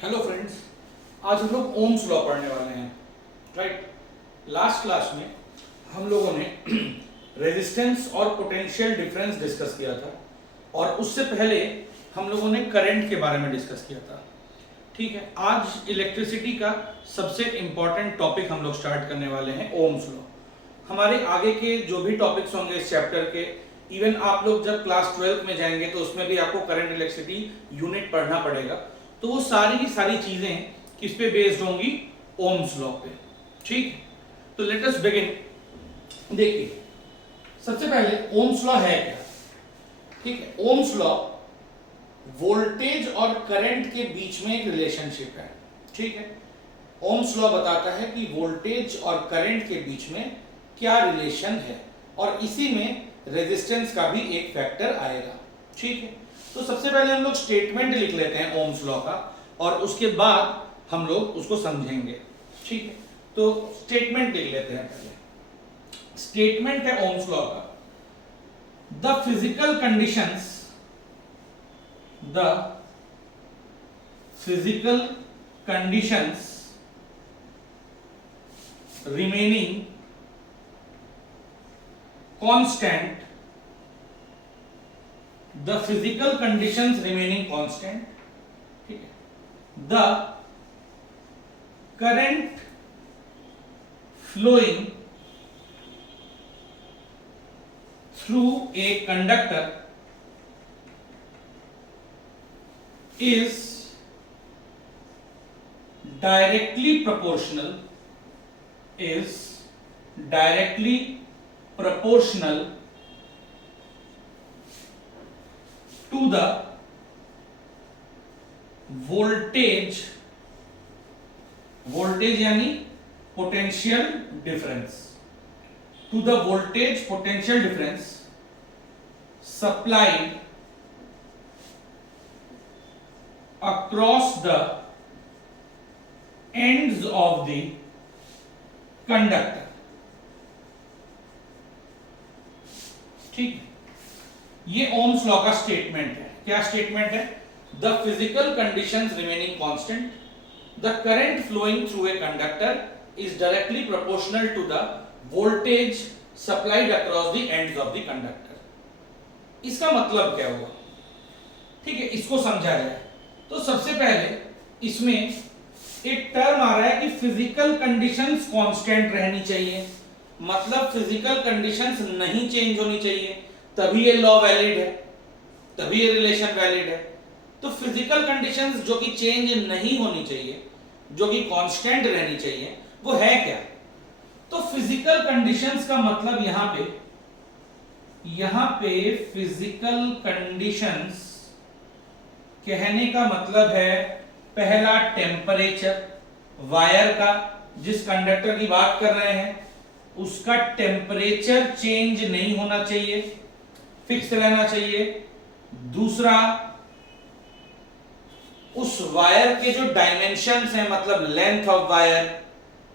Hello friends, आज हम लोग ओम्स लॉ पढ़ने वाले हैं। राइट। लास्ट क्लास में हम लोगों ने रेजिस्टेंस और पोटेंशियल डिफरेंस डिस्कस किया था और उससे पहले हम लोगों ने करंट के बारे में डिस्कस किया था। ठीक है, आज इलेक्ट्रिसिटी का सबसे इंपॉर्टेंट टॉपिक हम लोग स्टार्ट करने वाले हैं, ओम्स लॉ। हमारे आगे के जो भी टॉपिक्स होंगे इस चैप्टर के, इवन आप लोग जब क्लास 12 में जाएंगे तो उसमें भी आपको करंट इलेक्ट्रिसिटी यूनिट पढ़ना पड़ेगा। तो वो सारी की सारी चीजें किस पे बेस्ड होंगी? ओम्स लॉ पे। ठीक है, तो लेट अस बिगिन। देखिए, सबसे पहले ओम्स लॉ है क्या? ठीक है, ओम्स लॉ वोल्टेज और करंट के बीच में एक रिलेशनशिप है। ठीक है, ओम्स लॉ बताता है कि वोल्टेज और करंट के बीच में क्या रिलेशन है और इसी में रेजिस्टेंस का भी एक फैक्टर आएगा। ठीक है, तो सबसे पहले हम लोग स्टेटमेंट लिख लेते हैं ओम्स लॉ का और उसके बाद हम लोग उसको समझेंगे। ठीक है, तो स्टेटमेंट लिख लेते हैं। पहले स्टेटमेंट है ओम्स लॉ का, the physical conditions remaining constant, the physical conditions remaining constant, ठीक है, the current flowing through a conductor is directly proportional to the voltage यानी potential difference, to the voltage potential difference supplied across the ends of the conductor। ठीक है, ये ohms law का statement है। क्या statement है? The physical conditions remaining constant, the current flowing through a conductor is directly proportional to the voltage supplied across the ends of the conductor. इसका मतलब क्या हुआ? ठीक है, इसको समझा जाए तो सबसे पहले इसमें एक टर्म आ रहा है कि फिजिकल कंडीशंस कांस्टेंट रहनी चाहिए, मतलब फिजिकल कंडीशंस नहीं चेंज होनी चाहिए, तभी ये लॉ वैलिड है, तभी ये रिलेशन वैलिड है। तो फिजिकल कंडीशंस जो कि चेंज नहीं होनी चाहिए, जो कि कांस्टेंट रहनी चाहिए, वो है क्या? तो फिजिकल कंडीशंस का मतलब यहां पे फिजिकल कंडीशंस कहने का मतलब है पहला टेम्परेचर, वायर का, जिस कंडक्टर की बात कर रहे हैं उसका टेम्परेचर चेंज नहीं होना चाहिए, फिक्स रहना चाहिए। दूसरा, उस वायर के जो डायमेंशंस हैं, मतलब लेंथ ऑफ वायर,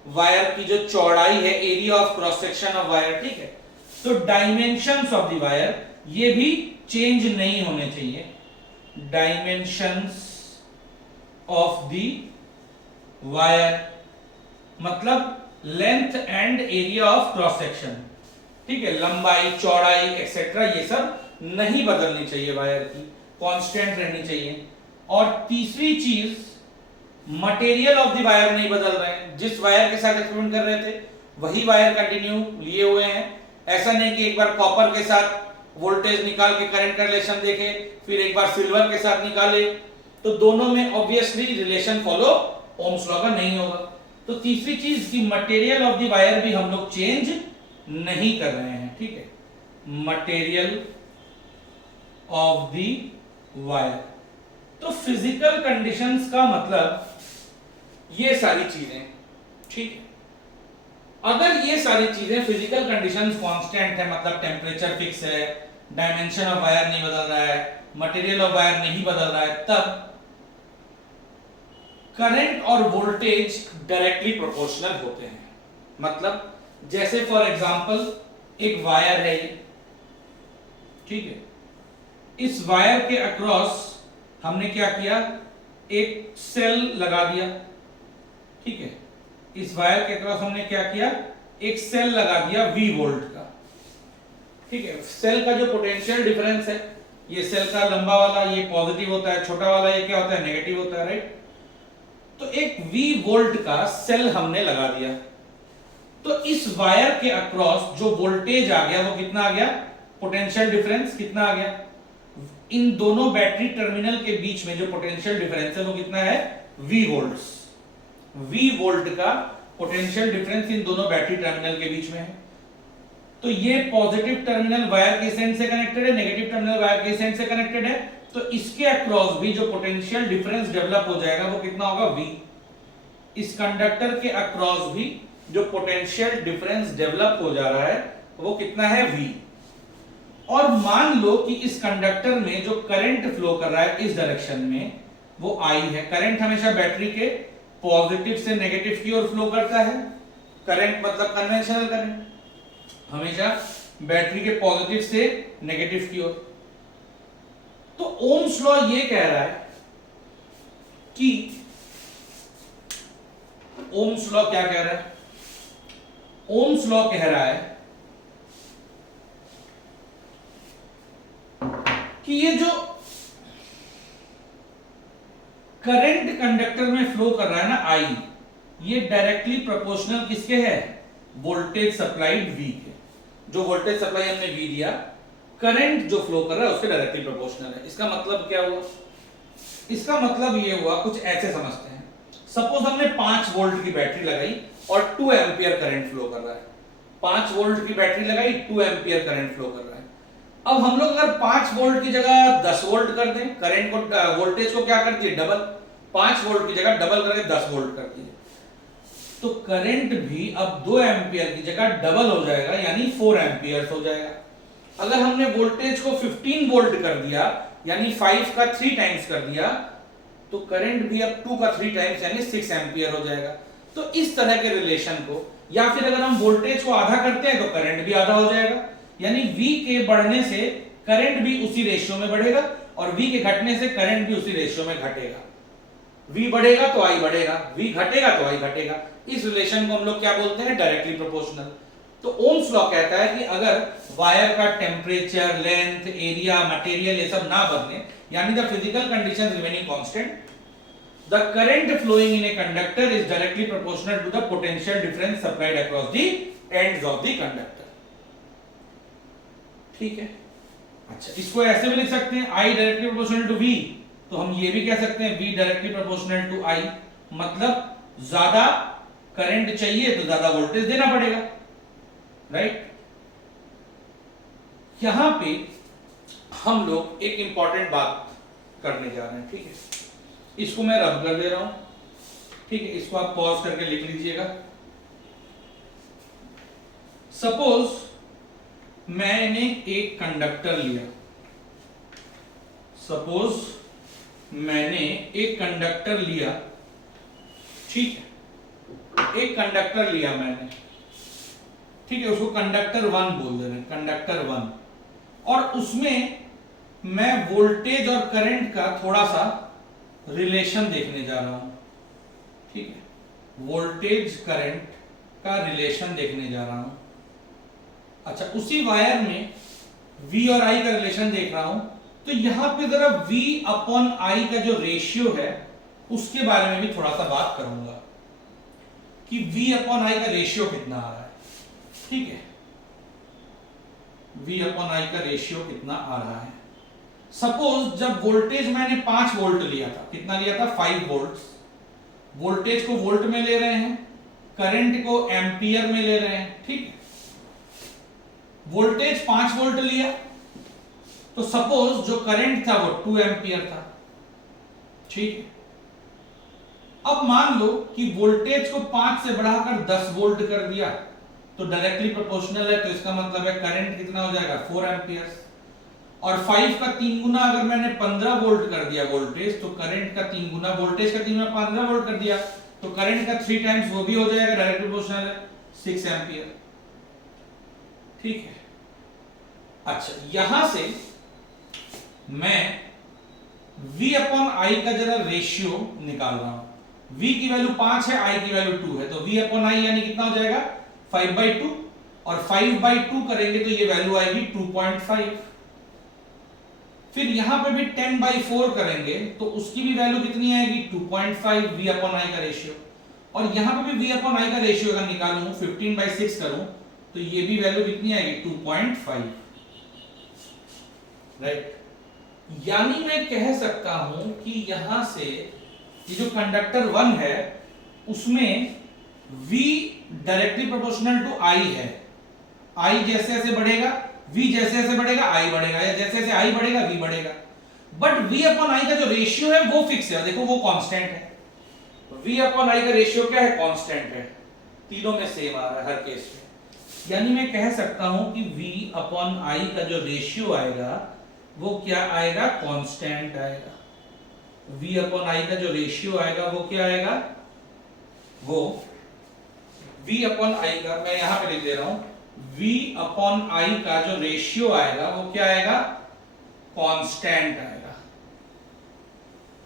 वायर की जो चौड़ाई है, area of cross section of wire, ठीक है, तो डायमेंशंस ऑफ द वायर ये भी चेंज नहीं होने चाहिए। डायमेंशंस ऑफ द वायर मतलब length and area of cross section, ठीक है, लंबाई, चौड़ाई एक्सेट्रा, ये सब नहीं बदलनी चाहिए, वायर की कांस्टेंट रहनी चाहिए। और तीसरी चीज, मटेरियल ऑफ द वायर नहीं बदल रहे हैं, जिस वायर के साथ एक्सपेरिमेंट कर रहे थे वही वायर कंटिन्यू लिए हुए हैं। ऐसा नहीं कि एक बार कॉपर के साथ वोल्टेज निकाल के करंट का रिलेशन देखे, फिर एक बार सिल्वर के साथ निकाले, तो दोनों में obviously relation follow Ohm's law का नहीं होगा। तो तीसरी चीज की मटेरियल ऑफ द वायर भी हम लोग चेंज नहीं कर रहे हैं। ठीक है, मटेरियल ऑफ द वायर। तो फिजिकल कंडीशंस का मतलब ये सारी चीजें। ठीक है, अगर ये सारी चीजें फिजिकल कंडीशंस कांस्टेंट है, मतलब टेम्परेचर फिक्स है, डायमेंशन ऑफ वायर नहीं बदल रहा है, मटेरियल ऑफ वायर नहीं बदल रहा है, तब करंट और वोल्टेज डायरेक्टली प्रोपोर्शनल होते हैं। मतलब जैसे फॉर एग्जांपल एक वायर है, ठीक है, इस वायर के अक्रॉस हमने क्या किया, एक सेल लगा दिया, ठीक है, इस वायर के अक्रॉस हमने क्या किया, एक सेल लगा दिया V वोल्ट का, ठीक है। सेल का जो पोटेंशियल डिफरेंस है, ये सेल का लंबा वाला ये पॉजिटिव होता है, छोटा वाला ये क्या होता है, नेगेटिव होता है, राइट। तो एक V वोल्ट का सेल हमने लगा दिया, तो इस वायर के अक्रॉस जो वोल्टेज आ गया वो कितना आ गया, पोटेंशियल डिफरेंस कितना आ गया, इन दोनों बैटरी टर्मिनल के बीच में जो पोटेंशियल डिफरेंस है वो कितना है, V वोल्ट्स। V वोल्ट का पोटेंशियल डिफरेंस इन दोनों बैटरी टर्मिनल के बीच में है। तो ये पॉजिटिव टर्मिनल वायर के इस एंड से कनेक्टेड है, नेगेटिव टर्मिनल वायर के इस एंड से कनेक्टेड है, तो इसके अक्रॉस भी जो पोटेंशियल डिफरेंस डेवलप हो जाएगा वो कितना होगा, V। इस कंडक्टर के अक्रॉस भी जो पोटेंशियल डिफरेंस डेवलप हो जा रहा है वो कितना है, V। और मान लो कि इस कंडक्टर में जो करंट फ्लो कर रहा है इस डायरेक्शन में वो I है। करंट हमेशा बैटरी के पॉजिटिव से नेगेटिव की ओर फ्लो करता है। करंट मतलब कन्वेंशनल करंट, हमेशा बैटरी के पॉजिटिव से नेगेटिव की ओर। तो ओम्स लॉ ये कह रहा है कि, ओम्स लॉ क्या कह रहा है, ओम्स लॉ कह रहा है कि ये जो करंट कंडक्टर में फ्लो कर रहा है ना I, ये डायरेक्टली प्रोपोर्शनल किसके है, वोल्टेज सप्लाइड V के। जो वोल्टेज सप्लाई हमने V दिया, करंट जो फ्लो कर रहा है उसके डायरेक्टली प्रोपोर्शनल है। इसका मतलब क्या हुआ, इसका मतलब ये हुआ, कुछ ऐसे समझते हैं। सपोज हमने 5 वोल्ट की बैटरी लगाई और 2 एम्पियर करंट फ्लो कर रहा है। 5 वोल्ट की बैटरी लगाई, 2 एम्पियर करंट फ्लो कर रहा है। अब हम लोग अगर 5 वोल्ट की जगह 10 वोल्ट कर दें, करंट को, वोल्टेज को क्या कर दिए, डबल, 5 वोल्ट की जगह डबल करके 10 वोल्ट कर दिए, तो करंट भी अब 2 एम्पियर की जगह डबल हो जाएगा, यानी 4 एम्पियर हो जाएगा। अगर हमने वोल्टेज को 15 वोल्ट कर दिया, यानी 5 का 3 टाइम्स कर दिया, तो करंट भी अब 2 का 3 टाइम्स यानी 6 एम्पियर हो जाएगा। तो इस तरह के रिलेशन को, या फिर अगर हम वोल्टेज को आधा करते हैं तो करंट भी आधा हो जाएगा, यानी V के बढ़ने से करंट भी उसी रेशियो में बढ़ेगा और V के घटने से करंट भी उसी रेशियो में घटेगा। V बढ़ेगा तो I बढ़ेगा, V घटेगा तो I घटेगा। इस रिलेशन को हम लोग क्या बोलते हैं, डायरेक्टली प्रोपोर्शनल। तो ओम्स लॉ कहता है कि अगर वायर का टेम्परेचर, लेंथ, एरिया, मटेरियल ये सब ना बदले, यानी the physical conditions remaining constant, the current flowing in a conductor is directly proportional to the potential difference supplied across the ends of the conductor। ठीक है, अच्छा, इसको ऐसे भी लिख सकते हैं I directly proportional to V, तो हम ये भी कह सकते हैं V directly proportional to I, मतलब ज्यादा करंट चाहिए तो ज्यादा वोल्टेज देना पड़ेगा, राइट। यहां पे हम लोग एक इंपॉर्टेंट बात करने जा रहे हैं, ठीक है। इसको मैं रब कर दे रहा हूं, ठीक है, इसको आप पॉज करके लिख लीजिएगा। सपोज मैंने एक कंडक्टर लिया, सपोज मैंने एक कंडक्टर लिया, ठीक है, एक कंडक्टर लिया मैंने, ठीक है, उसको कंडक्टर 1 बोल दे रहे हैं, कंडक्टर 1, और उसमें मैं वोल्टेज और करंट का थोड़ा सा रिलेशन देखने जा रहा हूं, ठीक है, वोल्टेज करंट का रिलेशन देखने जा रहा हूं। अच्छा, उसी वायर में V और I का रिलेशन देख रहा हूं, तो यहां पे जरा V अपॉन I का जो रेशियो है उसके बारे में भी थोड़ा सा बात करूंगा कि V अपॉन I का रेशियो कितना आ रहा है, ठीक है, V अपॉन I का रेशियो कितना आ रहा है। सपोज जब वोल्टेज मैंने 5 वोल्ट लिया था, कितना लिया था, 5 वोल्ट, वोल्टेज को वोल्ट में ले रहे हैं, करंट को एम्पियर में ले रहे हैं, ठीक है। वोल्टेज 5 वोल्ट लिया तो सपोज जो करंट था वो 2 एम्पियर था, ठीक है। अब मान लो कि वोल्टेज को 5 से बढ़ाकर 10 वोल्ट कर दिया, तो डायरेक्टली प्रोपोर्शनल है, तो इसका मतलब है करंट कितना हो जाएगा, 4 एम्पियर। और 5 का 3 गुना अगर मैंने 15 वोल्ट कर दिया वोल्टेज, तो करंट का 3 गुना, वोल्टेज का 3 गुना 15 वोल्ट कर दिया, तो करंट का 3 टाइम्स वो भी हो जाएगा, डायरेक्टली प्रोपोर्शनल है, 6 एम्पियर, ठीक है। अच्छा, यहां से मैं v अपॉन i का जरा रेशियो निकाल रहा हूं। v की वैल्यू 5 है, i की वैल्यू 2 है, तो v अपॉन i यानी कितना हो जाएगा 5/2, और 5/2 करेंगे तो ये वैल्यू आएगी 2.5। फिर यहां पे भी 10/4 करेंगे तो उसकी भी वैल्यू कितनी आएगी 2.5 v अपॉन i का रेशियो, और यहां पे भी v अपॉन i का रेशियो अगर निकालूं 15/6 करूं तो ये भी वैल्यू कितनी आएगी 2.5, राइट। यानी मैं कह सकता हूं कि यहां से ये जो कंडक्टर 1 है उसमें v directly proportional to i है। i जैसे जैसे बढ़ेगा v जैसे जैसे बढ़ेगा i बढ़ेगा, या जैसे जैसे i बढ़ेगा v बढ़ेगा। बट v अपॉन i का जो रेशियो है वो फिक्स है, देखो वो कांस्टेंट है। v अपॉन i का रेशियो क्या है, कांस्टेंट है, तीनों में सेम आ रहा है हर केस में। यानी मैं कह सकता हूं कि v अपॉन i का जो रेशियो आएगा वो क्या आएगा, कांस्टेंट आएगा। v अपॉन i का जो रेशियो आएगा वो क्या आएगा, वो v अपॉन i का, मैं यहां पे लिख दे रहा हूं, v अपॉन i का जो रेशियो आएगा वो क्या आएगा, कांस्टेंट आएगा,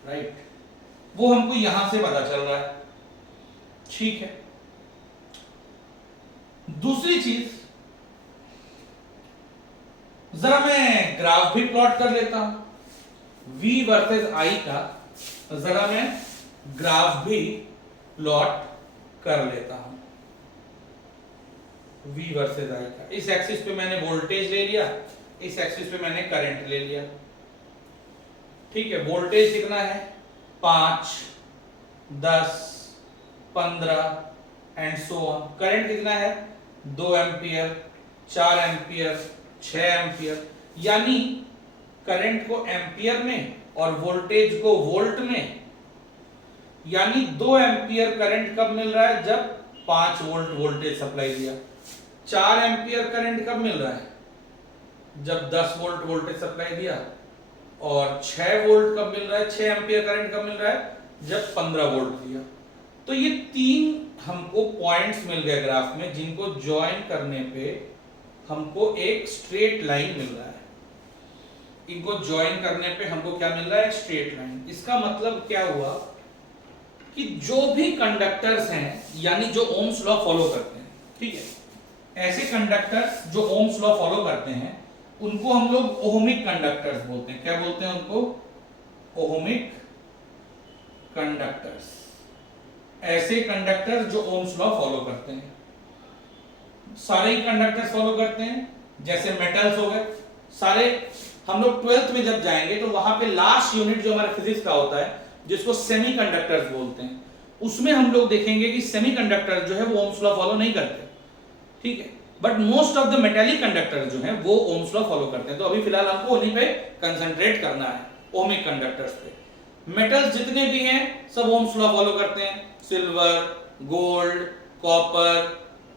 राइट। वो हमको यहां से पता चल रहा है, ठीक है। दूसरी चीज, जरा मैं ग्राफ भी प्लॉट कर लेता हूं v वर्सेस i का, जरा मैं ग्राफ भी प्लॉट कर लेता हूं v वर्सेस i का। इस एक्सिस पे मैंने वोल्टेज ले लिया, इस एक्सिस पे मैंने करंट ले लिया, ठीक है। वोल्टेज कितना है 5, 10, 15 एंड सो ऑन। करंट कितना है 2 एम्पियर, 4 एम्पियर, 6 एम्पियर। यानी करंट को एम्पियर में और वोल्टेज को वोल्ट में, यानी 2 एम्पियर करंट कब मिल रहा है, जब 5 वोल्ट वोल्टेज सप्लाई दिया। 4 एम्पियर करंट कब मिल रहा है, जब 10 वोल्ट वोल्टेज सप्लाई दिया। और 6 वोल्ट कब मिल रहा है, 6 एम्पियर करंट कब मिल रहा है, जब 15 वोल्ट दिया। तो ये 3 हमको पॉइंट्स मिल गए ग्राफ में, जिनको ज्वाइन करने पे हमको एक स्ट्रेट लाइन मिल रहा है। इनको ज्वाइन करने पे हमको क्या मिल रहा है, एक स्ट्रेट लाइन। इसका मतलब क्या हुआ कि जो भी कंडक्टर्स हैं, यानी जो ओम्स लॉ फॉलो करते हैं, ठीक है, ऐसे कंडक्टर्स जो ओम्स लॉ फॉलो करते हैं उनको हम लोग ओहमिक कंडक्टर्स बोलते हैं। क्या बोलते हैं उनको, ओहमिक कंडक्टर्स। ऐसे कंडक्टर्स जो ओम्स लॉ फॉलो करते हैं, सारे ही कंडक्टर्स फॉलो करते हैं। जैसे मेटल्स हो गए सारे, हम लोग 12th में जब जाएंगे तो वहां पे लास्ट यूनिट जो हमारा फिजिक्स का होता है जिसको सेमीकंडक्टर्स बोलते हैं, उसमें हम लोग देखेंगे कि सेमीकंडक्टर्स जो है वो ओम्स लॉ फॉलो नहीं करते, ठीक है। But most of the metallic conductors जो हैं वो ओम्स लॉ फॉलो करते हैं। तो अभी फिलहाल हमको उन्हीं पे कंसंट्रेट करना है, ओमिक कंडक्टर्स पे। मेटल्स जितने भी हैं सब ओम्स लॉ फॉलो करते हैं, सिल्वर, गोल्ड, कॉपर,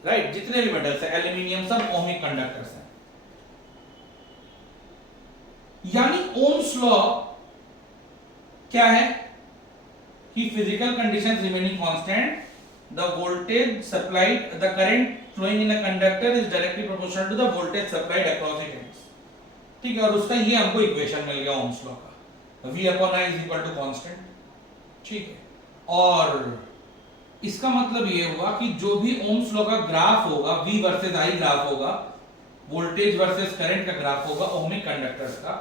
राइट, जितने भी मेटल्स हैं, एल्यूमिनियम, सब ओमिक कंडक्टर्स हैं। यानी ओम्स लॉ क्या है कि physical conditions remaining constant, the voltage supplied, the current flowing in a conductor is directly proportional to the voltage supplied across its ends, ठीक है। और उसका ये हमको इक्वेशन मिल गया ओम्स लॉ का, v upon i is equal to constant, ठीक है। और इसका मतलब ये हुआ कि जो भी ओम्स लॉ का ग्राफ होगा, v वर्सेस i ग्राफ होगा, वोल्टेज वर्सेस करंट का ग्राफ होगा ओहमिक कंडक्टर्स का,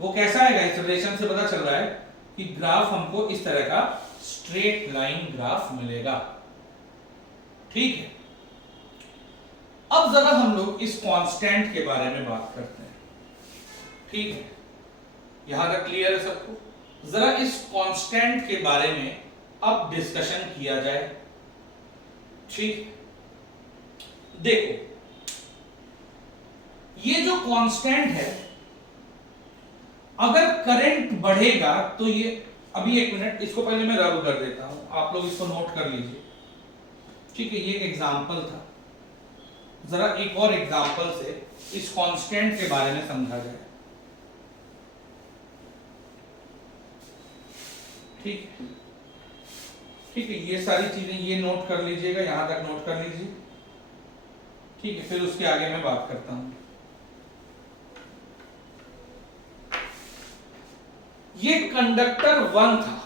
वो कैसा आएगा, इस रिलेशन से पता चल रहा है कि ग्राफ हमको इस तरह का स्ट्रेट लाइन ग्राफ मिलेगा, ठीक है। अब जरा हम लोग इस कांस्टेंट के बारे में बात करते हैं, ठीक है। यहां तक क्लियर है सबको। जरा इस कांस्टेंट के बारे में अब डिस्कशन किया जाए, ठीक। देखो ये जो कांस्टेंट है, अगर करंट बढ़ेगा तो ये, अभी एक मिनट, इसको पहले मैं रब कर देता हूं, आप लोग इसको नोट कर लीजिए, ठीक है। ये एक एग्जाम्पल था, जरा एक और एग्जाम्पल से इस कांस्टेंट के बारे में समझा जाए, ठीक है, ठीक है। ये सारी चीजें ये नोट कर लीजिएगा, यहां तक नोट कर लीजिए, ठीक है। फिर उसके आगे मैं बात करता हूं। ये कंडक्टर 1 था,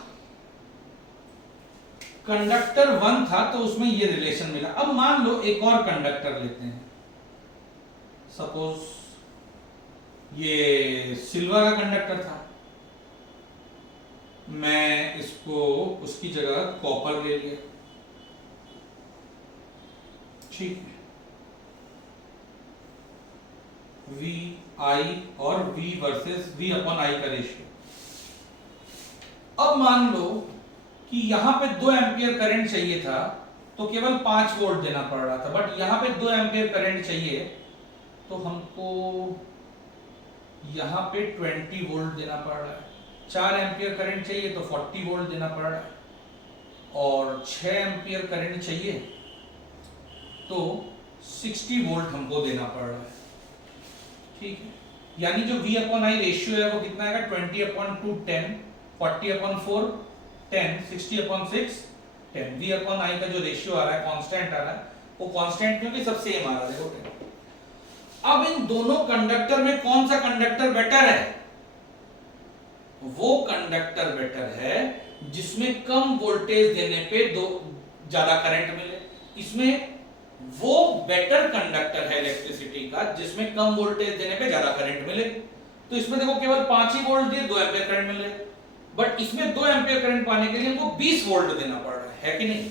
कंडक्टर 1 था तो उसमें ये रिलेशन मिला। अब मान लो एक और कंडक्टर लेते हैं, सपोज ये सिल्वर का कंडक्टर था, मैं इसको उसकी जगह कॉपर ले लिया, ठीक है, वी आई और V versus V upon I का रेशियो। अब मान लो कि यहां पे 2 एम्पियर करंट चाहिए था तो केवल 5 वोल्ट देना पड़ रहा था, बट यहां पे 2 एम्पियर करंट चाहिए तो हमको यहां पे 20 वोल्ट देना पड़ रहा है। 4 एम्पियर करंट चाहिए तो 40 वोल्ट देना पड़ रहा है, और 6 एम्पियर करंट चाहिए तो 60 वोल्ट हमको देना पड़ रहा है, ठीक है। यानी जो V अपॉन आई रेशियो है वो कितना आएगा, 20/2 10, 40/4 10, 60/6 10। V अपॉन आई का जो रेशियो आ रहा है, कांस्टेंट आ रहा है, वो कांस्टेंट क्योंकि सब सेम आ रहा है, देखो 10। अब इन दोनों कंडक्टर में कौन सा कंडक्टर बेटर है? वो कंडक्टर बेटर है जिसमें कम वोल्टेज देने पे ज्यादा करंट मिले। इसमें वो बेटर कंडक्टर है इलेक्ट्रिसिटी का जिसमें कम वोल्टेज देने पे ज्यादा करंट मिले। तो इसमें देखो केवल 5 ही वोल्ट दिए, 2 एम्पियर करंट मिले, बट इसमें 2 एम्पियर करंट पाने के लिए हमको 20 वोल्ट देना पड़ रहा है कि नहीं?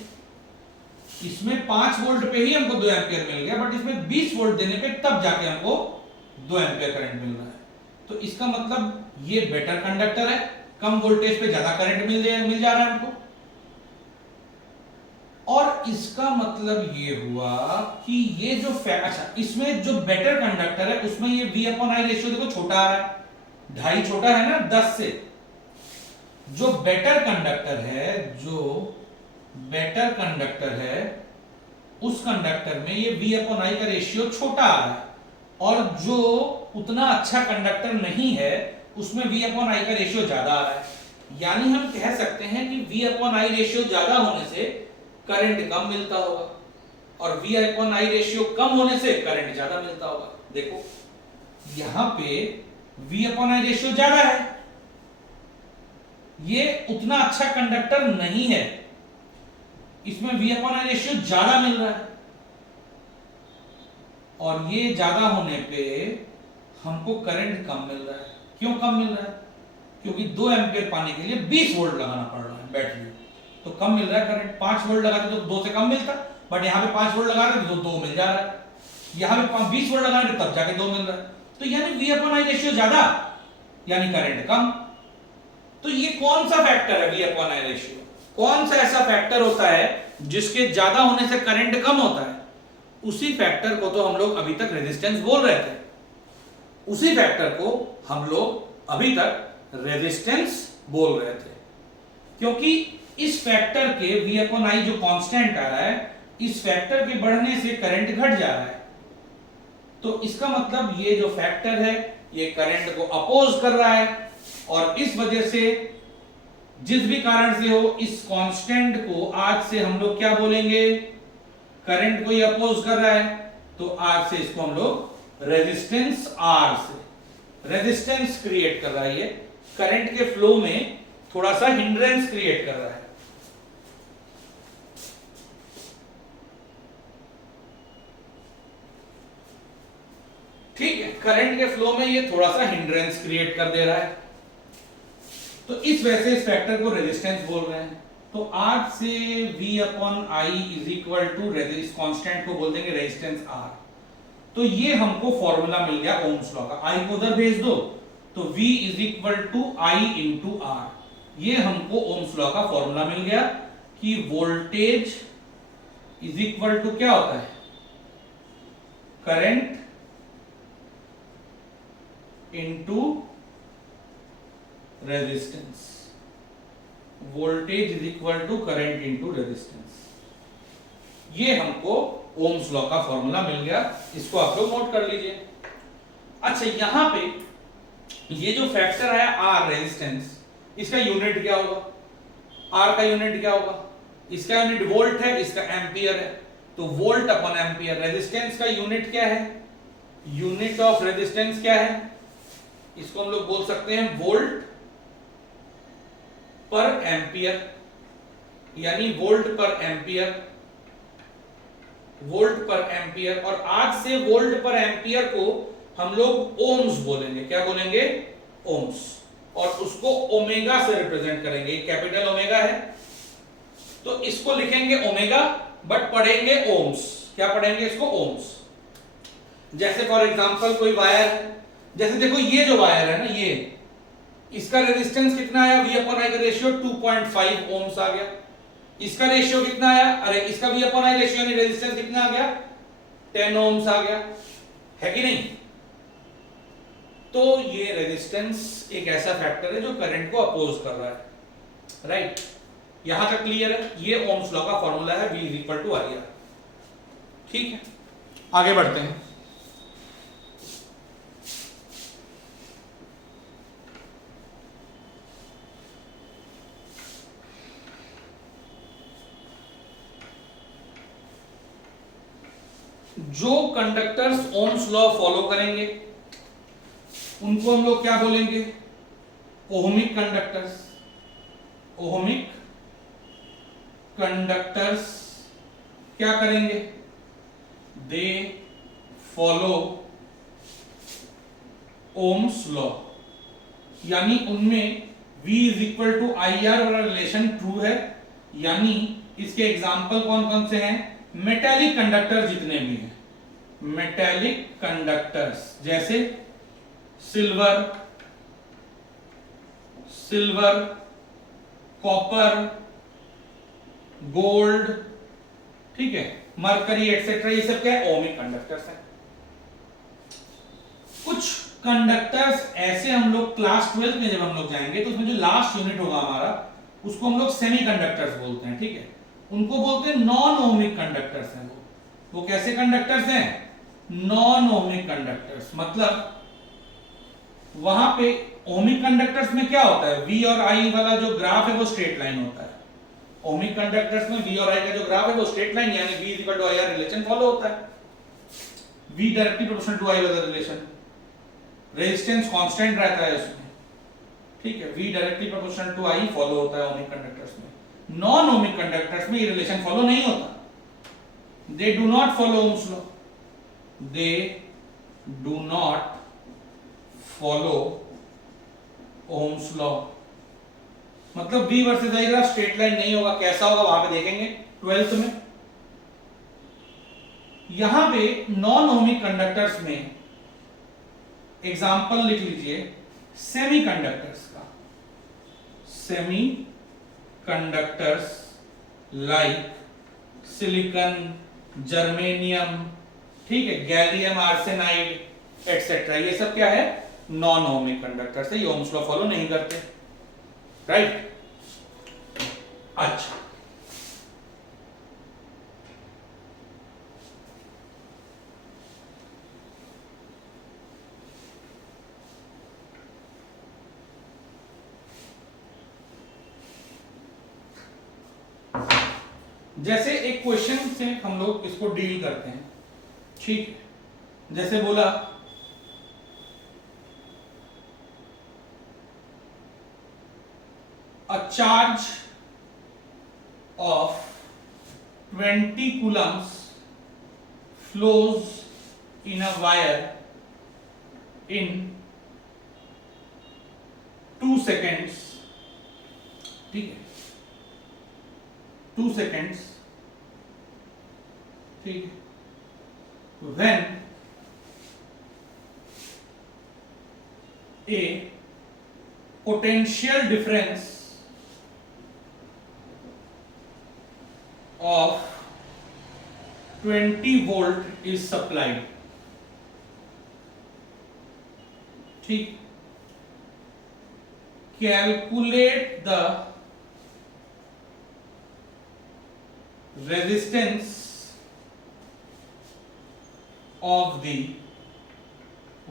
इसमें 5 वोल्ट पे ही हमको 2 एम्पियर मिल गया, बट इसमें 20 वोल्ट देने पे तब जाके हमको 2 एम्पियर करंट मिल रहा है। तो इसका मतलब ये बेटर कंडक्टर है, कम वोल्टेज पे ज्यादा करंट मिल जा रहा है हमको। और इसका मतलब ये हुआ कि ये जो अच्छा, इसमें जो बेटर कंडक्टर है उसमें ये V अपॉन आई रेशियो देखो छोटा आ रहा है, 2.5 छोटा है ना 10 से। जो बेटर कंडक्टर है, जो बेटर कंडक्टर है उस कंडक्टर में ये V अपॉन आई का रेशियो छोटा आ रहा है, और जो उतना अच्छा कंडक्टर नहीं है उसमें V अपॉन आई का रेशियो ज्यादा आ रहा है। यानी हम कह सकते हैं कि V अपॉन आई रेशियो ज्यादा होने से करंट कम मिलता होगा, और V अपॉन आई रेशियो कम होने से करंट ज्यादा मिलता होगा। देखो यहां पे V अपॉन आई रेशियो ज्यादा है, ये उतना अच्छा कंडक्टर नहीं है, इसमें V अपॉन आई रेशियो ज्यादा मिल रहा है, और ये ज्यादा होने पे हमको करंट कम मिल रहा है। क्यों कम मिल रहा है? क्योंकि 2 एम्पियर पाने के लिए 20 वोल्ट लगाना पड़ रहा है बैटरी, तो कम मिल रहा है करंट। 5 वोल्ट लगाते तो 2 से कम मिलता, बट यहां पे 5 वोल्ट लगा रहे तो 2 मिल जा रहा है, यहां पे 20 वोल्ट लगा रहे तब जाके 2 मिल रहा है। तो यानी V अपॉन आई रेशियो ज्यादा, यानी करंट कम। तो ये कौन सा फैक्टर है V अपॉन आई रेशियो? कौन सा ऐसा फैक्टर होता है जिसके ज्यादा होने से करंट कम होता है? उसी फैक्टर को तो हम लोग अभी तक रेजिस्टेंस बोल रहे थे, उसी फैक्टर को हम लोग अभी तक रेजिस्टेंस बोल रहे थे, क्योंकि इस फैक्टर के V अपॉन आई जो कांस्टेंट आ रहा है, इस फैक्टर के बढ़ने से करंट घट जा रहा है। तो इसका मतलब ये जो फैक्टर है ये करंट को अपोज कर रहा है, और इस वजह से जिस भी कारण से हो इस कांस्टेंट को आज से हम लोग क्या बोलेंगे? करंट को ये अपोज कर रहा है, तो आज से इसको हम लोग रेजिस्टेंस R से रेजिस्टेंस क्रिएट कर रहा है। ये करंट के फ्लो में थोड़ा सा हिंड्रेंस क्रिएट कर रहा है। ठीक है, करंट के फ्लो में ये थोड़ा सा हिंड्रेंस क्रिएट कर दे रहा है, तो इस वजह से इस फैक्टर को रेजिस्टेंस बोल रहे हैं। तो आज से V upon I is equal to इस कांस्टेंट को बोल देंगे रेजिस्टेंस R। तो ये हमको फॉर्मूला मिल गया ओम्स लॉ का। I को उधर भेज दो तो V is equal to I into R। ये हमको ओम्स लॉ का फॉर्मूला मिल गया कि वोल्टेज इज इक्वल टू क्या होता है? Current into resistance. Voltage is equal to current into resistance. ये हमको ओम्स लॉ का फॉर्मूला मिल गया, इसको आप लोग नोट कर लीजिए। अच्छा, यहां पे ये जो फैक्टर है R रेजिस्टेंस, इसका यूनिट क्या होगा? R का यूनिट क्या होगा? इसका यूनिट वोल्ट है, इसका एम्पियर है, तो वोल्ट अपॉन एम्पियर। रेजिस्टेंस का यूनिट क्या है? यूनिट ऑफ रेजिस्टेंस क्या है? इसको हम लोग बोल सकते हैं वोल्ट पर एम्पियर, यानी वोल्ट पर एम्पियर, वोल्ट पर एम्पियर। और आज से वोल्ट पर एम्पियर को हम लोग ओम्स बोलेंगे। क्या बोलेंगे? ओम्स। और उसको ओमेगा से रिप्रेजेंट करेंगे। कैपिटल ओमेगा है तो इसको लिखेंगे ओमेगा, बट पढ़ेंगे ओम्स। क्या पढ़ेंगे इसको? ओम्स। जैसे फॉर एग्जांपल कोई वायर है, जैसे देखो ये जो वायर है ना, ये इसका रेजिस्टेंस कितना आया? V अपॉन I का रेशियो 2.5 ओम्स आ गया। इसका रेशियो कितना आया? अरे इसका V अपॉन I रेशियो यानी रेजिस्टेंस कितना आ गया? 10 ओम्स आ गया, है कि नहीं? तो ये रेजिस्टेंस एक ऐसा फैक्टर है जो करंट को अपोज कर रहा है, राइट? यहां तक क्लियर है? ये ओम्स लॉ का फॉर्मूला है, V इक्वल टू IR। ठीक है, आगे बढ़ते हैं। जो कंडक्टर्स ओम्स लॉ फॉलो करेंगे उनको हम लोग क्या बोलेंगे? Ohmic conductors. ओहमिक कंडक्टर्स क्या करेंगे? दे फॉलो ओम्स लॉ, यानी उनमें V is equal to IR वाला रिलेशन ट्रू है। यानी इसके एग्जाम्पल कौन कौन से हैं? मेटेलिक कंडक्टर जितने भी हैं, मेटेलिक कंडक्टर्स जैसे सिल्वर, सिल्वर, कॉपर, गोल्ड, ठीक है, मरकरी एटसेट्रा, ये सब क्या है? ओमिक कंडक्टर्स हैं। कुछ कंडक्टर्स ऐसे हम लोग क्लास 12 में जब हम लोग जाएंगे तो उसमें जो लास्ट यूनिट होगा हमारा, उसको हम लोग सेमीकंडक्टर्स बोलते हैं, ठीक है? उनको बोलते हैं नॉन ओमिक कंडक्टर्स हैं। वो कैसे कंडक्टर्स हैं? Non ohmic conductors. मतलब वहां पे ओमिक कंडक्टर्स में क्या होता है? V और I वाला जो ग्राफ है वो स्ट्रेट लाइन होता है। ओमिक कंडक्टर्स में V और I का जो ग्राफ है वो स्ट्रेट लाइन, यानी V equal to IR relation follow होता है। V directly proportional to I वाला रिलेशन। रेजिस्टेंस कांस्टेंट रहता है उसमें, ठीक है? V directly proportional to I follow होता है ओमिक कंडक्टर्स में। नॉन ओमिक कंडक्टर्स में ये रिलेशन फॉलो नहीं होता। They do not follow Ohm's law, they do not follow Ohm's law. मतलब V versus I graph straight line नहीं होगा। कैसा होगा वहां पे देखेंगे 12th में। यहां पे नॉन ओमिक कंडक्टर्स में एग्जांपल लिख लीजिए सेमीकंडक्टर्स का। Semi conductors like silicon, germanium, ठीक है, गैलियम आर्सेनाइड एटसेट्रा, ये सब क्या है? नॉन ओमिक कंडक्टर्स है। ये ओम्स लॉ फॉलो नहीं करते, राइट? अच्छा, जैसे एक क्वेश्चन से हम लोग इसको डील करते हैं, ठीक है? जैसे बोला a charge of 20 coulombs flows in a wire in 2 seconds, ठीक है? 2 seconds, ठीक है? When a potential difference of 20 volt is supplied, ठीक? Calculate the resistance of the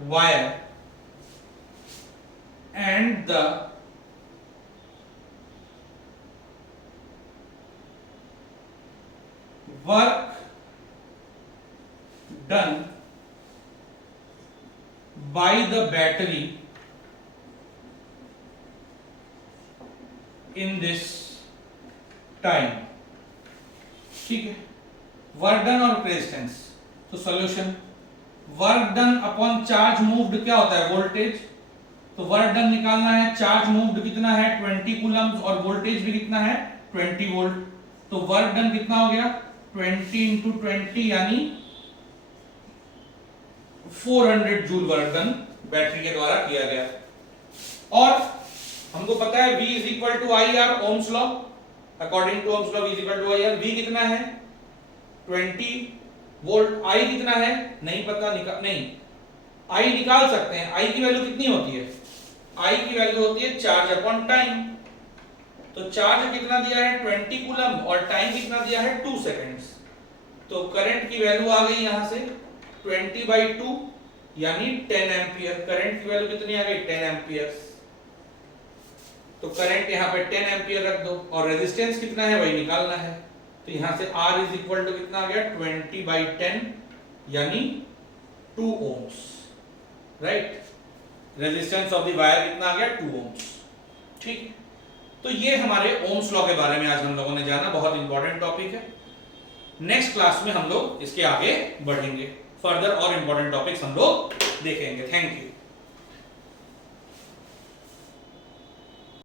wire and the work done by the battery in this time, ठीक है। Work done और resistance, तो solution work done upon charge moved क्या होता है, voltage. तो work done निकालना है, चार्ज मूव्ड कितना है 20 कूलम्स और वोल्टेज भी कितना है 20 वोल्ट। तो वर्क डन कितना हो गया 20 इंटू 20 यानी 400 जूल वर्क डन बैटरी के द्वारा किया गया। और हमको पता है V is equal to I R, Ohm's law, according to Ohm's law V is equal to I R. V कितना है 20 वोल्ट, I कितना है नहीं पता, नहीं I निकाल सकते हैं। I की वैल्यू कितनी होती है, I की वैल्यू होती है चार्ज अपॉन टाइम। तो चार्ज कितना दिया है 20 कूलम और टाइम कितना दिया है 2 सेकंड्स। तो करंट की वैल्यू आ गई यहां से 20/2 यानी 10 एम्पियर। करंट की वैल्यू कितनी आ गई 10 एम्पियर। तो करंट यहां पे 10 एम्पियर रख दो और रेजिस्टेंस कितना है वही निकालना है। तो यहां से R इज इक्वल टू कितना आ गया 20/10 यानी 2 ohms, right. Resistance of the wire कितना आ गया 2 ओम्स, ठीक। तो ये हमारे ओम्स लॉ के बारे में आज हम लोगों ने जाना, बहुत इंपॉर्टेंट टॉपिक है। नेक्स्ट क्लास में हम लोग इसके आगे बढ़ेंगे, फर्दर और इंपॉर्टेंट टॉपिक्स हम लोग देखेंगे। Thank you.